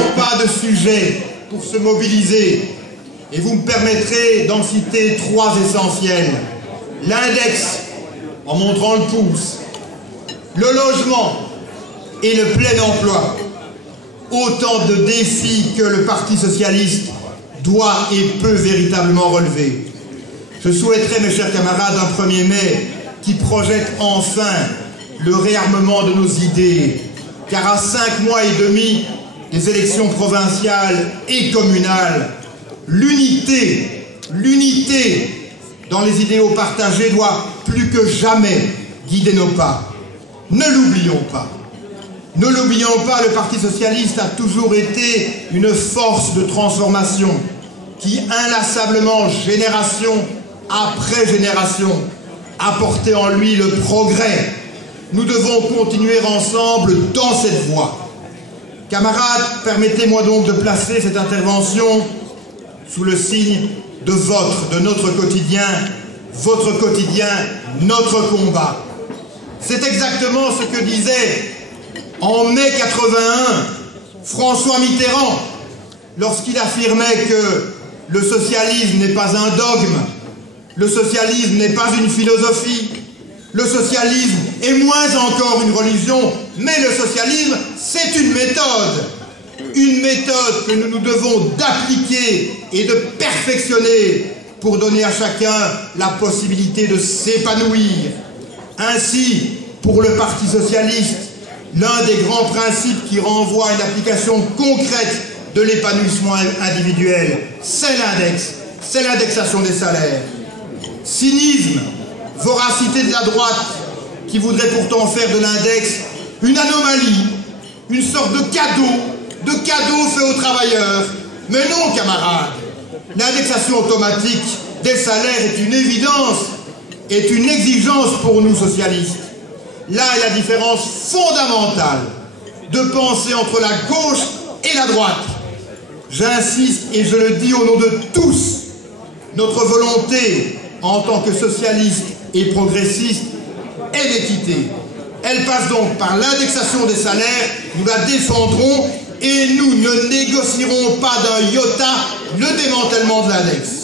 manque pas de sujets pour se mobiliser. Et vous me permettrez d'en citer 3 essentiels. L'index, en montrant le pouce, le logement et le plein emploi. Autant de défis que le Parti socialiste doit et peut véritablement relever. Je souhaiterais, mes chers camarades, un 1er mai qui projette enfin le réarmement de nos idées, car à 5 mois et demi des élections provinciales et communales, l'unité dans les idéaux partagés doit plus que jamais guider nos pas. Ne l'oublions pas. Ne l'oublions pas, le Parti socialiste a toujours été une force de transformation qui inlassablement, génération après génération, a porté en lui le progrès. Nous devons continuer ensemble dans cette voie. Camarades, permettez-moi donc de placer cette intervention sous le signe de notre quotidien, votre quotidien, notre combat. C'est exactement ce que disait en mai 81 François Mitterrand lorsqu'il affirmait que le socialisme n'est pas un dogme, le socialisme n'est pas une philosophie, le socialisme est moins encore une religion, mais le socialisme, c'est une méthode que nous nous devons d'appliquer et de perfectionner pour donner à chacun la possibilité de s'épanouir. Ainsi, pour le Parti socialiste, l'un des grands principes qui renvoie à une application concrète de l'épanouissement individuel, c'est l'index, c'est l'indexation des salaires. Cynisme, voracité de la droite, qui voudrait pourtant faire de l'index une anomalie, une sorte de cadeau fait aux travailleurs. Mais non, camarades, l'indexation automatique des salaires est une évidence, est une exigence pour nous socialistes. Là est la différence fondamentale de penser entre la gauche et la droite. J'insiste et je le dis au nom de tous, notre volonté en tant que socialistes et progressistes est d'équité. Elle passe donc par l'indexation des salaires, nous la défendrons et nous ne négocierons pas d'un iota le démantèlement de l'index.